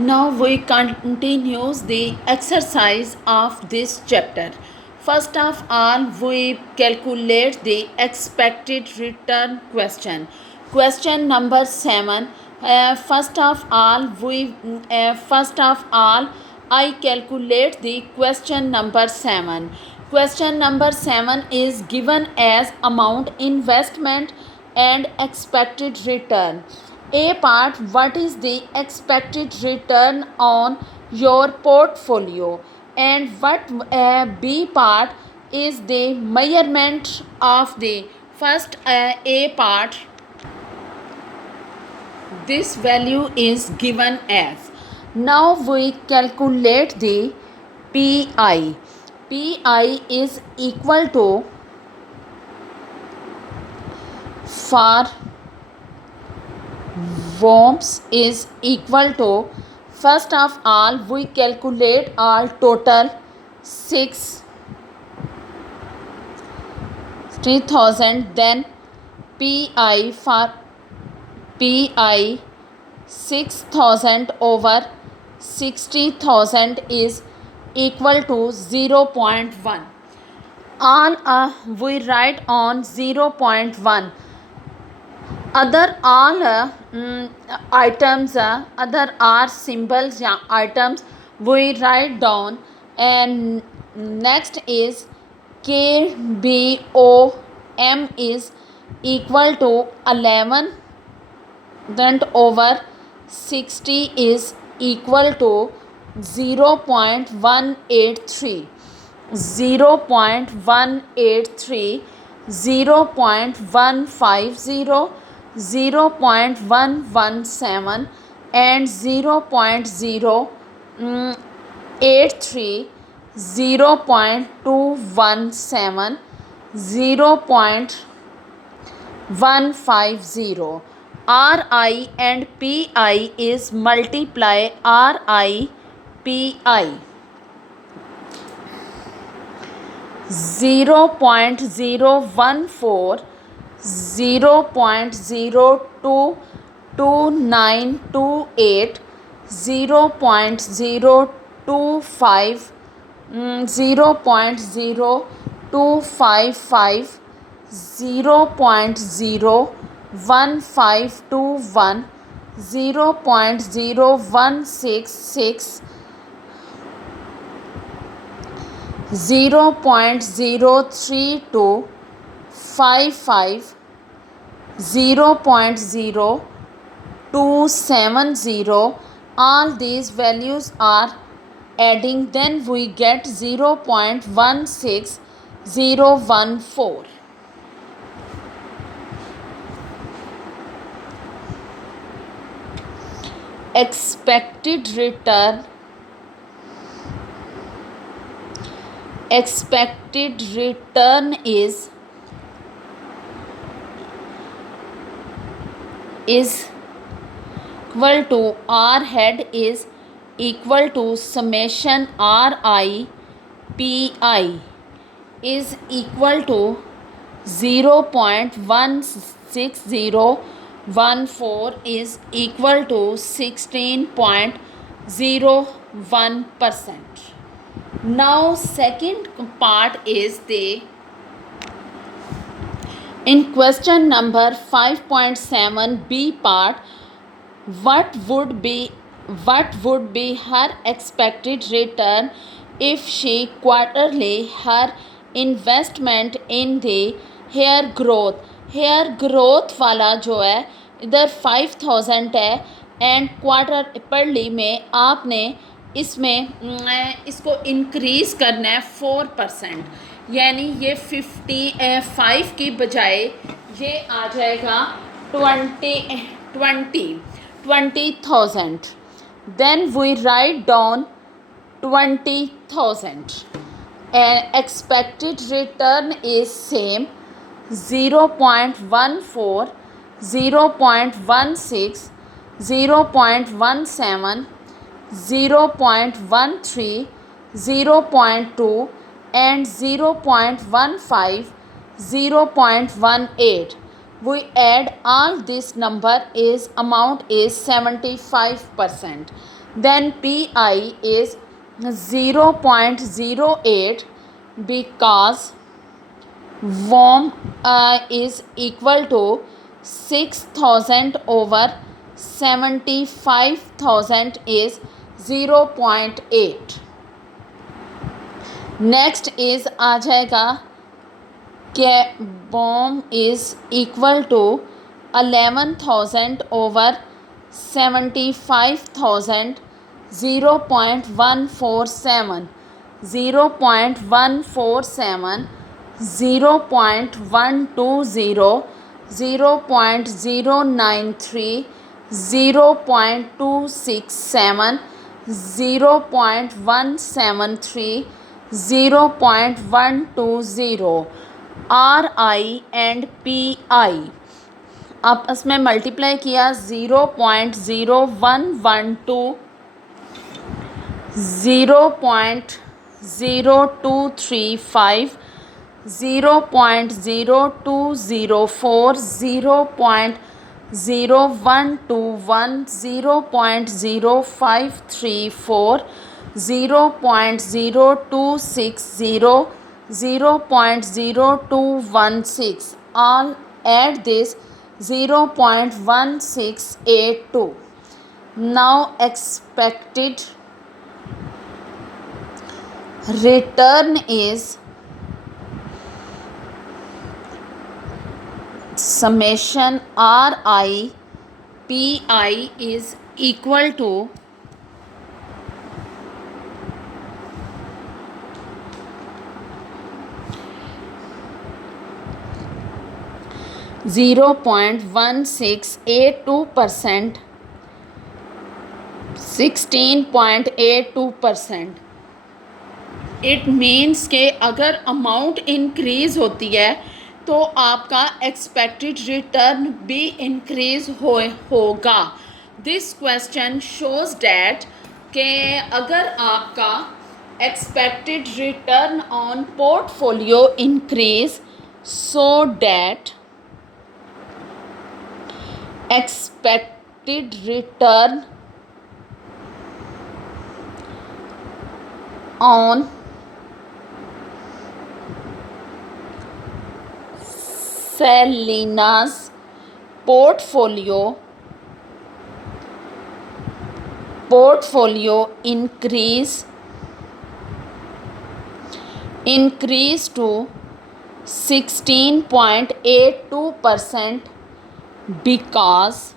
Now we continue the exercise of this chapter. First of all, we calculate the expected return question. Question number 7. First of all, I calculate the question number 7. Question number 7 is given as amount, investment and expected return. A part, what is the expected return on your portfolio, and what B part is the measurement of the first A part. This value is given as. Now we calculate the PI. PI is equal to, for worms is equal to, first of all we calculate our total 60,000, then PI for PI 6,000 over 60,000 is equal to 0.1. All we write on 0.1. Other all items, other are symbols या items we write down. And next is KBOM is equal to 11 then over 60 is equal to 0.183, 0.183, 0.150, 0.117 and 0.083, 0.217, 0.150. RI and PI is multiply RI PI. 0.014, 0.02928, 0.025, 0.0255, 0.01521, 0.0166, 0.03255, 0.0270. All these values are adding, then we get 0.16014. Expected return is equal to, R head is equal to summation RI PI is equal to 0.16014 is equal to 16.01%. Now second part is the, in question number 5.7 B part, what would be her expected return if she quarterly her investment in the hair growth वाला जो है इधर 5,000 है and quarterly में आपने इसमें इसको increase करना है 4%, यानी ये 55 की बजाय ये आ जाएगा 20,000. Then we write down 20,000. Expected return is same, 0.14, 0.16, 0.17, 0.13, 0.2 and 0.15, 0.18. We add all this number is amount is 75%. then PI is 0.08 because WOM is equal to 6,000 over 75,000 is 0.8. Next is आ जाएगा कि WOM is equal to 11,000 over 75,000 0.147 0.147 0.120 0.093 0.267 0.173 0.120 RI and PI आपस में multiply किया 0.0112 0.0235 0.0204 0.0121 0.0534 0.0260 0.0216 all add this 0.1682. Now expected return is summation RI PI is equal to 0.1682%, 16.82%. It means के अगर amount increase होती है तो आपका एक्सपेक्टेड रिटर्न भी इंक्रीज़ होगा. दिस क्वेश्चन शोज़ डैट कि अगर आपका expected return on portfolio increase so that expected return on Selina's portfolio increase to 16.82% because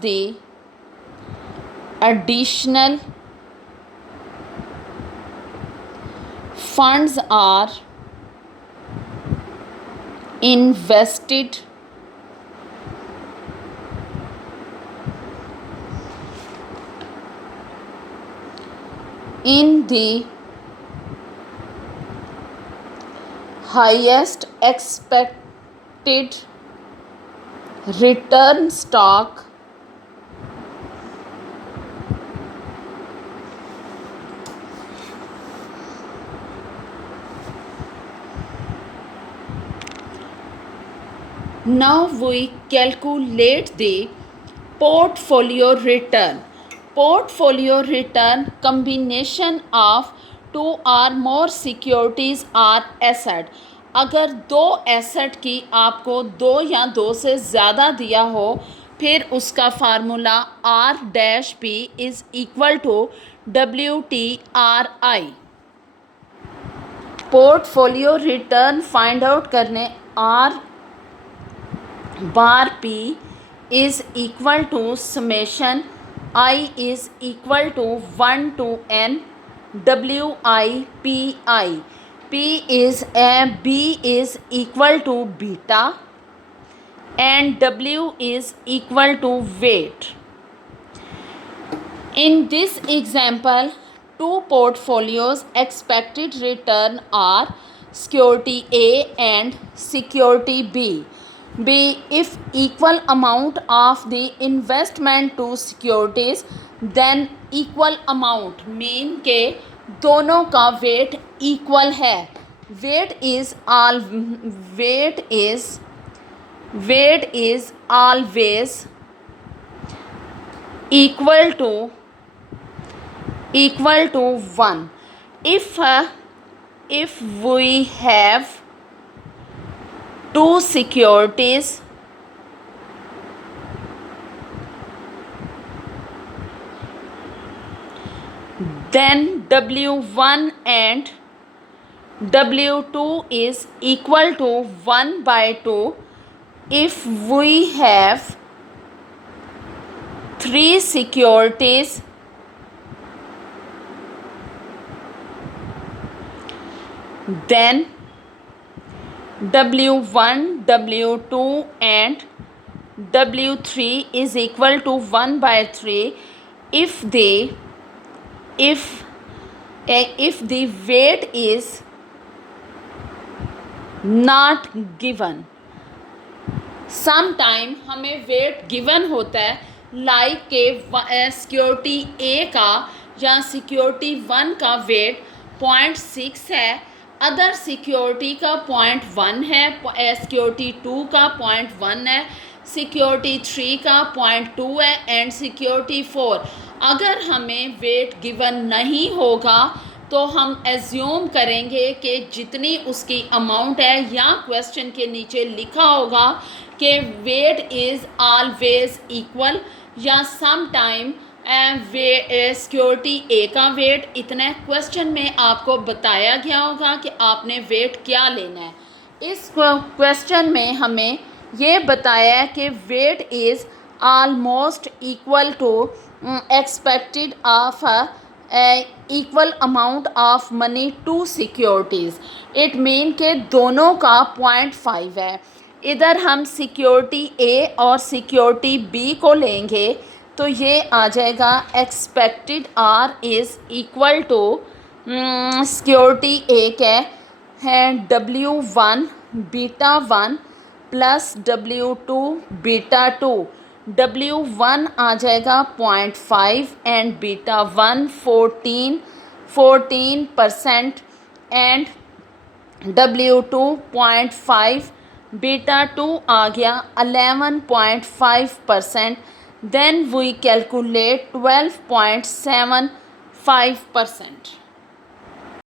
the additional funds are invested in the highest expected return stock now we calculate the portfolio return. Portfolio return combination of two or more securities or asset. अगर दो asset की आपको दो या दो से ज़्यादा दिया हो फिर उसका formula R-P is equal to WTRI. Portfolio return find out करने R-P is equal to summation I is equal to 1 to n WIPI. B is equal to beta and W is equal to weight. In this example, two portfolios expected return are security A and security B. If equal amount of the investment to securities then equal amount mean के दोनों का weight equal है. weight is weight is always equal to 1. If we have two securities, then W1 and W2 is equal to 1 by 2. If we have three securities, then W1, W2 and W3 is equal to 1 by 3 if the weight is not given. Sometime हमें wait given होता है, like के security ए का या security 1 का wait 0.6 है, other security का 0.1 है, सिक्योरिटी 2 का 0.1 है, सिक्योरिटी 3 का 0.2 है एंड सिक्योरिटी 4. अगर हमें वेट गिवन नहीं होगा तो हम एज्यूम करेंगे कि जितनी उसकी अमाउंट है, या क्वेश्चन के नीचे लिखा होगा कि वेट इज़ ऑलवेज इक्वल, या सम टाइम सिक्योरिटी ए का वेट इतना है. क्वेश्चन में आपको बताया गया होगा कि आपने वेट क्या लेना है. इस क्वेश्चन में हमें ये बताया है कि weight is almost equal to expected of equal amount of money to securities. It mean के दोनों का 0.5 है. इधर हम सिक्योरिटी ए और सिक्योरिटी बी को लेंगे तो ये आ जाएगा expected R is equal to security A के है W1 beta 1 plus W2 beta 2. W1 आ जाएगा 0.5 and beta 1 14% and W2 0.5, beta 2 आ गया 11.5%. Then we calculate 12.75%.